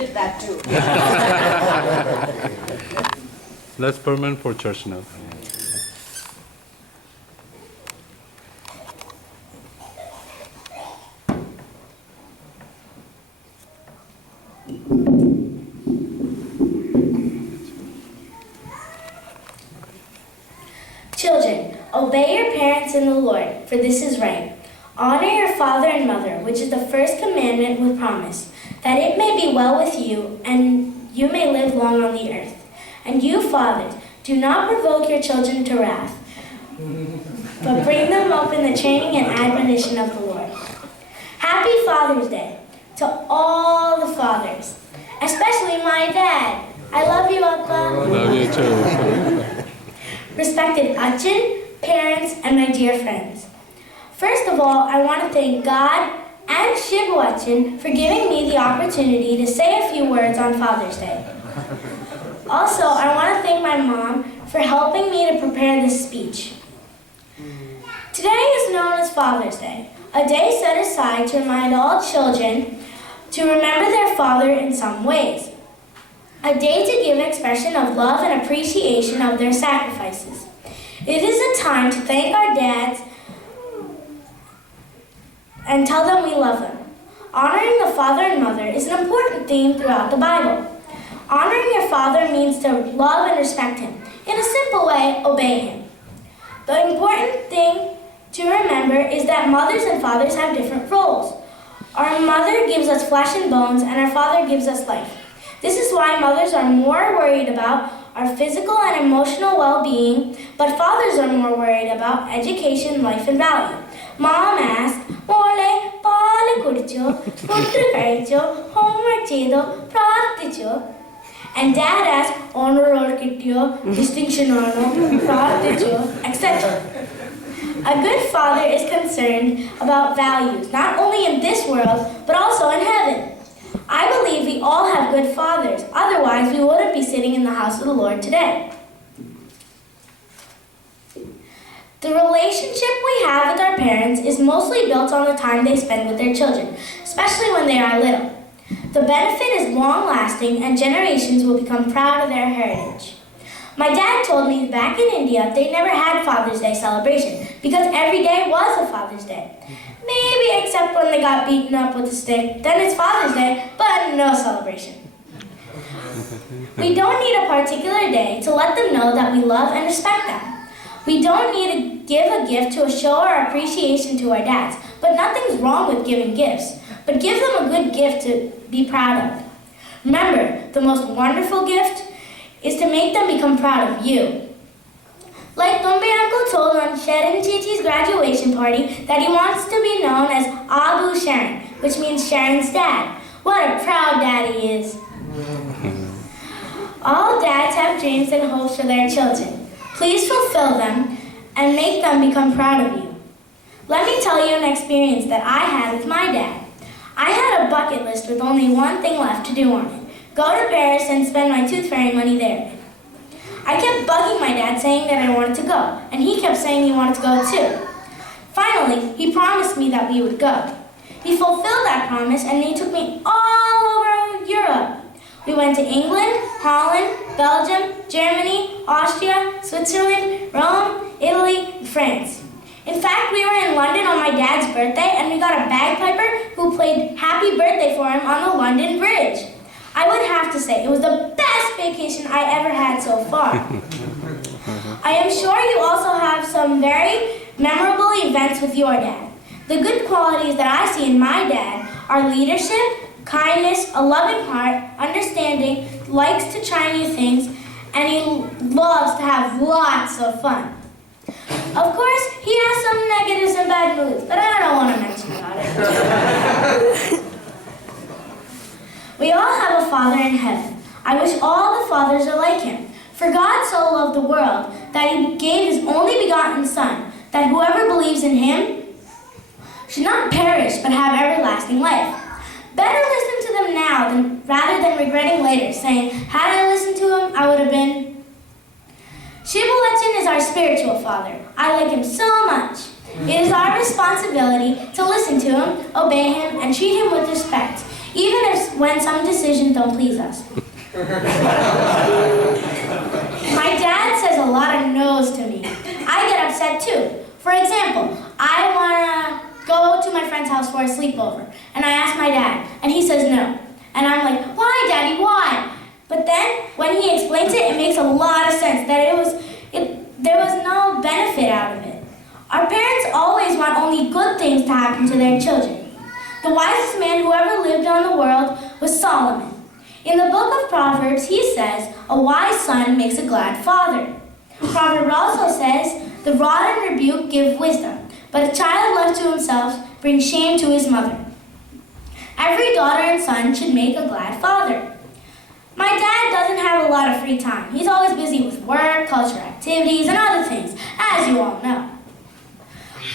needed that too. That's permanent for church now. Children, obey your parents in the Lord, for this is right. Honor your father and mother, which is the first commandment with promise, that it may be well with you, and you may live long on the earth. And you, fathers, do not provoke your children to wrath, but bring them up in the training and admonition of the Lord. Happy Father's Day to all the fathers, especially my dad. I love you, Appa. Love you too. Respected Achin, parents, and my dear friends. First of all, I want to thank God and Shibu Achin for giving me the opportunity to say a few words on Father's Day. Also, I want to thank my mom for helping me to prepare this speech. Today is known as Father's Day, a day set aside to remind all children to remember their father in some ways. A day to give expression of love and appreciation of their sacrifices. It is a time to thank our dads and tell them we love them. Honoring the father and mother is an important theme throughout the Bible. Honoring your father means to love and respect him. In a simple way, obey him. The important thing to remember is that mothers and fathers have different roles. Our mother gives us flesh and bones, and our father gives us life. This is why mothers are more worried about our physical and emotional well-being, but fathers are more worried about education, life, and value. Mom asks, "Mole, paal kudicho, putru kaicho, homework chedo, prarthicho." And dad asks, "Honor roll kittiyo, distinction ano, prarthicho," etc. A good father is concerned about values, not only in this world, but also in heaven. I believe we all have good fathers. Otherwise, we wouldn't be sitting in the house of the Lord today. The relationship we have with our parents is mostly built on the time they spend with their children, especially when they are little. The benefit is long-lasting, and generations will become proud of their heritage. My dad told me back in India they never had Father's Day celebration because every day was a Father's Day. Maybe except when they got beaten up with a stick, then it's Father's Day, but no celebration. We don't need a particular day to let them know that we love and respect them. We don't need to give a gift to show our appreciation to our dads, but nothing's wrong with giving gifts. But give them a good gift to be proud of. Remember, the most wonderful gift is to make them become proud of you. Like Tumbe Uncle told on Sharon Chichi's graduation party that he wants to be known as Abu Sharon, which means Sharon's dad. What a proud dad he is. All dads have dreams and hopes for their children. Please fulfill them and make them become proud of you. Let me tell you an experience that I had with my dad. I had a bucket list with only one thing left to do on it. Go to Paris and spend my tooth fairy money there. I kept bugging my dad saying that I wanted to go, and he kept saying he wanted to go too. Finally, he promised me that we would go. He fulfilled that promise, and he took me all over Europe. We went to England, Holland, Belgium, Germany, Austria, Switzerland, Rome, Italy, and France. In fact, we were in London on my dad's birthday, and we got a bagpiper who played Happy Birthday for him on the London Bridge. I would have to say it was the best vacation I ever had so far. I am sure you also have some very memorable events with your dad. The good qualities that I see in my dad are leadership, kindness, a loving heart, understanding, likes to try new things, and he loves to have lots of fun. Of course, he has some negatives and bad moods, but I don't want to mention about it. We all have a Father in heaven. I wish all the fathers are like him. For God so loved the world that he gave his only begotten Son, that whoever believes in him should not perish but have everlasting life. Better listen to them now rather than regretting later, saying, had I listened to him, I would have been. Shibuletsin is our spiritual father. I like him so much. It is our responsibility to listen to him, obey him, and treat him with respect. even if when some decisions don't please us. My dad says a lot of no's to me. I get upset too. For example, I want to go to my friend's house for a sleepover, and I ask my dad, and he says no. And I'm like, why, Daddy, why? But then, when he explains it, it makes a lot of sense that there was no benefit out of it. Our parents always want only good things to happen to their children. The wisest man who ever lived on the world was Solomon. In the book of Proverbs, he says, a wise son makes a glad father. Proverbs also says, the rod and rebuke give wisdom, but a child left to himself brings shame to his mother. Every daughter and son should make a glad father. My dad doesn't have a lot of free time. He's always busy with work, cultural activities, and other things, as you all know.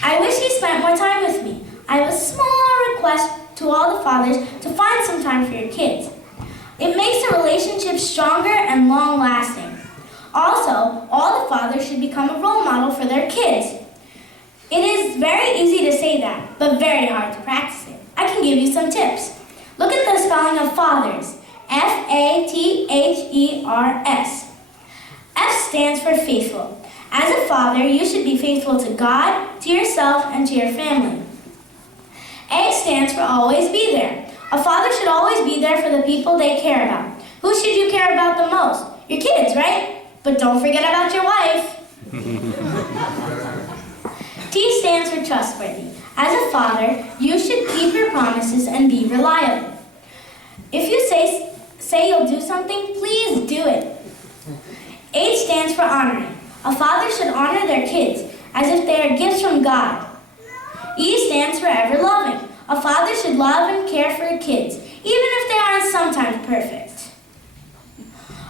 I wish he spent more time with me. I have a small request to all the fathers to find some time for your kids. It makes the relationship stronger and long-lasting. Also, all the fathers should become a role model for their kids. It is very easy to say that, but very hard to practice it. I can give you some tips. Look at the spelling of fathers. F-A-T-H-E-R-S. F stands for faithful. As a father, you should be faithful to God, to yourself, and to your family. A stands for always be there. A father should always be there for the people they care about. Who should you care about the most? Your kids, right? But don't forget about your wife. T stands for trustworthy. As a father, you should keep your promises and be reliable. If you say you'll do something, please do it. H stands for honoring. A father should honor their kids as if they are gifts from God. E stands for ever loving. A father should love and care for kids, even if they aren't sometimes perfect.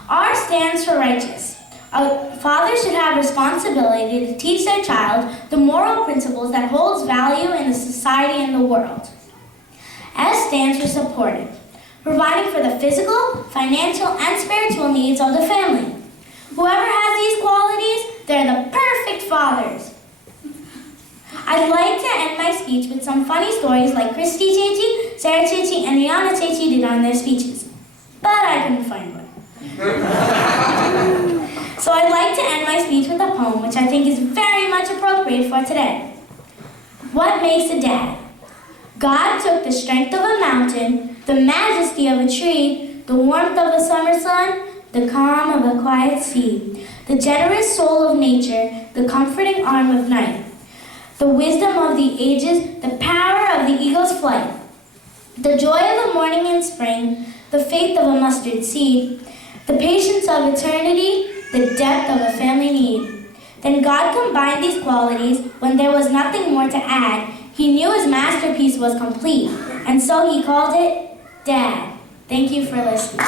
R stands for righteous. A father should have responsibility to teach their child the moral principles that holds value in the society and the world. S stands for supportive, providing for the physical, financial, and spiritual needs of the family. Whoever has these qualities, they're the perfect fathers. I'd like to end my speech with some funny stories like Christy Chechi, Sarah Chechi, and Rihanna Chechi did on their speeches. But I couldn't find one. So I'd like to end my speech with a poem which I think is very much appropriate for today. What makes a dad? God took the strength of a mountain, the majesty of a tree, the warmth of a summer sun, the calm of a quiet sea, the generous soul of nature, the comforting arm of night, the wisdom of the ages, the power of the eagle's flight, the joy of the morning in spring, the faith of a mustard seed, the patience of eternity, the depth of a family need. Then God combined these qualities when there was nothing more to add. He knew his masterpiece was complete, and so he called it Dad. Thank you for listening.